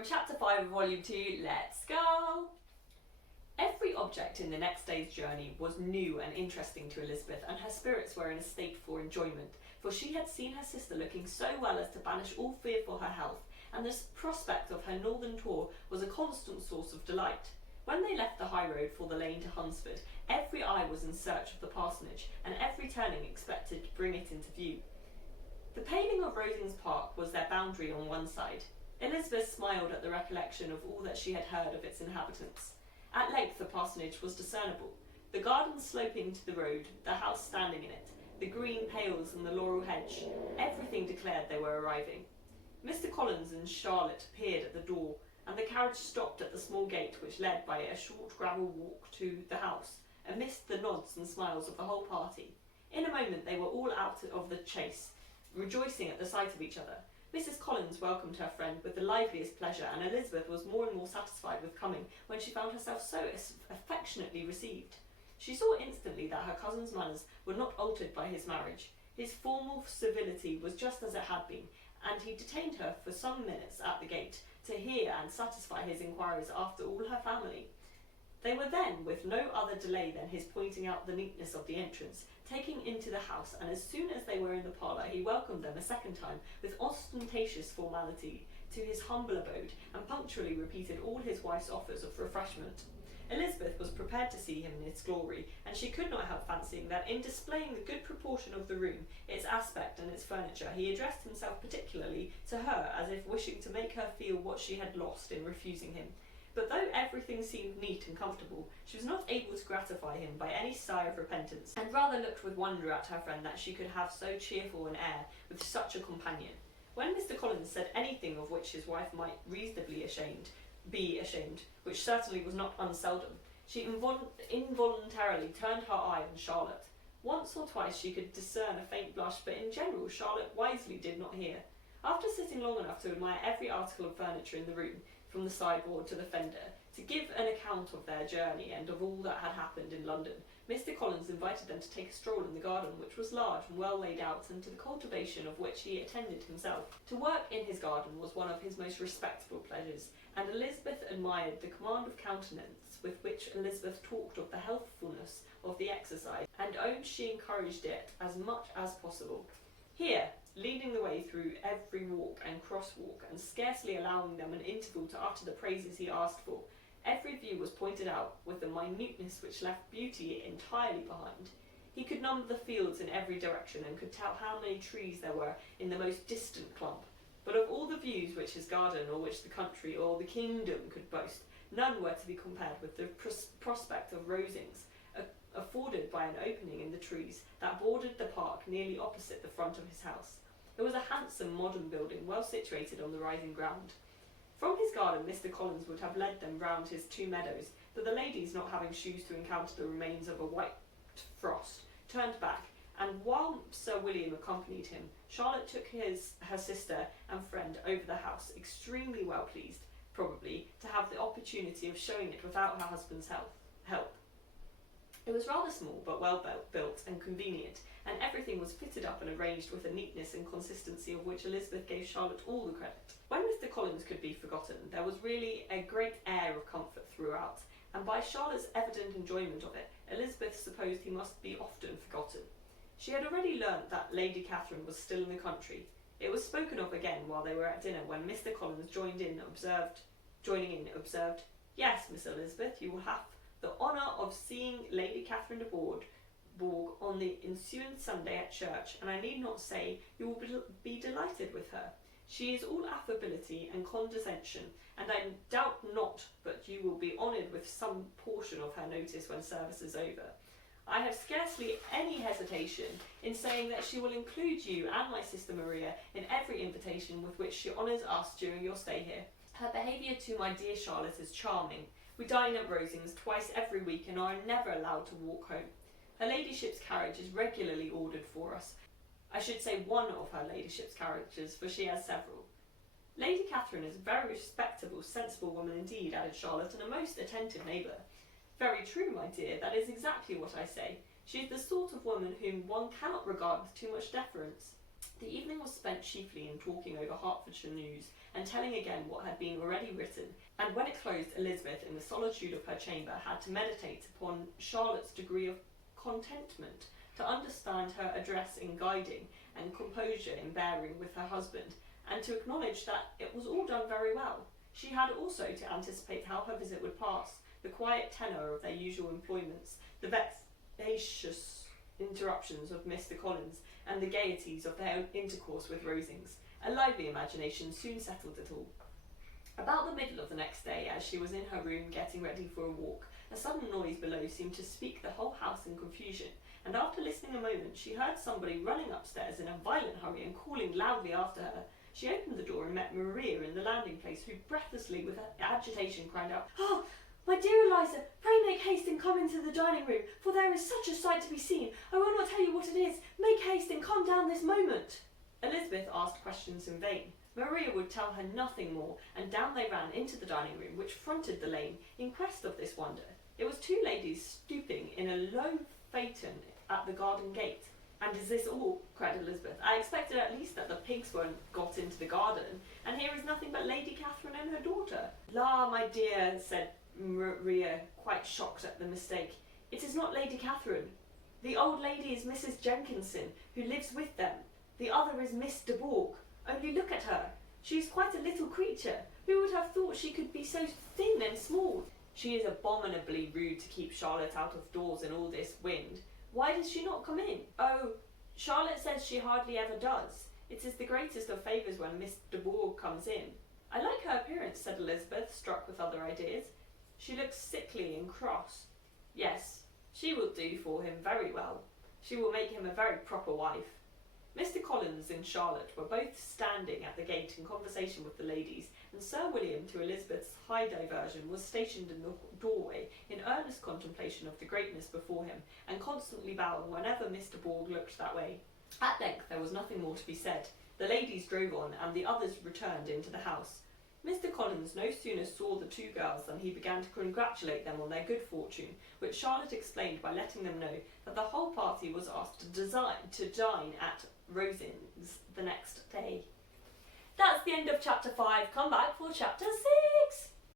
from Chapter 5 of Volume 2, let's go! Every object in the next day's journey was new and interesting to Elizabeth, and her spirits were in a state for enjoyment, for she had seen her sister looking so well as to banish all fear for her health, and the prospect of her northern tour was a constant source of delight. When they left the high road for the lane to Hunsford, every eye was in search of the parsonage, and every turning expected to bring it into view. The paling of Rosings Park was their boundary on one side. Elizabeth smiled at the recollection of all that she had heard of its inhabitants. At length the parsonage was discernible, the garden sloping to the road, the house standing in it, the green pales and the laurel hedge. Everything declared they were arriving. Mr. Collins and Charlotte appeared at the door, and the carriage stopped at the small gate which led by a short gravel walk to the house, amidst the nods and smiles of the whole party. In a moment they were all out of the chaise, rejoicing at the sight of each other. Mrs. Collins welcomed her friend with the liveliest pleasure, and Elizabeth was more and more satisfied with coming when she found herself so affectionately received. She saw instantly that her cousin's manners were not altered by his marriage. His formal civility was just as it had been, and he detained her for some minutes at the gate to hear and satisfy his inquiries after all her family. They were then, with no other delay than his pointing out the neatness of the entrance, taking into the house, and as soon as they were in the parlour he welcomed them a second time with ostentatious formality to his humble abode, and punctually repeated all his wife's offers of refreshment. Elizabeth was prepared to see him in its glory, and she could not help fancying that in displaying the good proportion of the room, its aspect and its furniture, he addressed himself particularly to her, as if wishing to make her feel what she had lost in refusing him. But though everything seemed neat and comfortable, she was not able to gratify him by any sigh of repentance, and rather looked with wonder at her friend that she could have so cheerful an air with such a companion. When Mr. Collins said anything of which his wife might reasonably be ashamed, which certainly was not unseldom, she involuntarily turned her eye on Charlotte. Once or twice she could discern a faint blush, but in general Charlotte wisely did not hear. After sitting long enough to admire every article of furniture in the room, from the sideboard to the fender, to give an account of their journey and of all that had happened in London, Mr. Collins invited them to take a stroll in the garden, which was large and well laid out, and to the cultivation of which he attended himself. To work in his garden was one of his most respectable pleasures, and Elizabeth admired the command of countenance with which Elizabeth talked of the healthfulness of the exercise, and owned she encouraged it as much as possible. Here, leading the way through every walk and crosswalk, and scarcely allowing them an interval to utter the praises he asked for, every view was pointed out with the minuteness which left beauty entirely behind. He could number the fields in every direction, and could tell how many trees there were in the most distant clump. But of all the views which his garden, or which the country, or the kingdom could boast, none were to be compared with the prospect of Rosings, afforded by an opening in the trees that bordered the park nearly opposite the front of his house. It was a handsome modern building, well situated on the rising ground. From his garden Mr. Collins would have led them round his 2 meadows, but the ladies, not having shoes to encounter the remains of a white frost, turned back, and while Sir William accompanied him, Charlotte took her sister and friend over the house, extremely well pleased, probably, to have the opportunity of showing it without her husband's help. It was rather small, but well built and convenient, and everything was fitted up and arranged with a neatness and consistency of which Elizabeth gave Charlotte all the credit. When Mr. Collins could be forgotten, there was really a great air of comfort throughout, and by Charlotte's evident enjoyment of it, Elizabeth supposed he must be often forgotten. She had already learnt that Lady Catherine was still in the country. It was spoken of again while they were at dinner, when Mr. Collins joining in, observed, "Yes, Miss Elizabeth, you will have the honour of seeing Lady Catherine de Bourgh on the ensuing Sunday at church, and I need not say you will be delighted with her. She is all affability and condescension, and I doubt not but you will be honoured with some portion of her notice when service is over. I have scarcely any hesitation in saying that she will include you and my sister Maria in every invitation with which she honours us during your stay here. Her behaviour to my dear Charlotte is charming. We dine at Rosings twice every week and are never allowed to walk home. Her ladyship's carriage is regularly ordered for us. I should say one of her ladyship's carriages, for she has several. Lady Catherine is a very respectable, sensible woman indeed," added Charlotte, "and a most attentive neighbour." "Very true, my dear, that is exactly what I say. She is the sort of woman whom one cannot regard with too much deference. The evening was spent chiefly in talking over Hertfordshire news and telling again what had been already written, and when it closed, Elizabeth, in the solitude of her chamber, had to meditate upon Charlotte's degree of contentment, to understand her address in guiding and composure in bearing with her husband, and to acknowledge that it was all done very well. She had also to anticipate how her visit would pass, the quiet tenor of their usual employments, the vexatious interruptions of Mr. Collins, and the gaieties of their intercourse with Rosings. A lively imagination soon settled it all. About the middle of the next day, as she was in her room getting ready for a walk, a sudden noise below seemed to speak the whole house in confusion, and after listening a moment, she heard somebody running upstairs in a violent hurry and calling loudly after her. She opened the door and met Maria in the landing place, who breathlessly, with agitation, cried out, "Oh, my dear Eliza, pray make haste and come into the dining room, for there is such a sight to be seen. I will not tell you what it is. Make haste and come down this moment." Elizabeth asked questions in vain. Maria would tell her nothing more, and down they ran into the dining room, which fronted the lane, in quest of this wonder. It was two ladies stooping in a low phaeton at the garden gate. "And is this all?" cried Elizabeth. "I expected at least that the pigs weren't got into the garden, and here is nothing but Lady Catherine and her daughter." "La, my dear," said Maria, quite shocked at the mistake, "it is not Lady Catherine. The old lady is Mrs. Jenkinson, who lives with them. The other is Miss de Bourgh. Only look at her. She is quite a little creature. Who would have thought she could be so thin and small? She is abominably rude to keep Charlotte out of doors in all this wind. Why does she not come in?" "Oh, Charlotte says she hardly ever does. It is the greatest of favours when Miss de Bourgh comes in." "I like her appearance," said Elizabeth, struck with other ideas. "She looks sickly and cross." "Yes, she will do for him very well. She will make him a very proper wife." Mr. Collins and Charlotte were both standing at the gate in conversation with the ladies, and Sir William, to Elizabeth's high diversion, was stationed in the doorway in earnest contemplation of the greatness before him, and constantly bowing whenever Mr. Bourgh looked that way. At length there was nothing more to be said. The ladies drove on, and the others returned into the house. Mr. Collins no sooner saw the two girls than he began to congratulate them on their good fortune, which Charlotte explained by letting them know that the whole party was asked to dine at Rosings the next day. That's the end of chapter 5. Come back for chapter 6.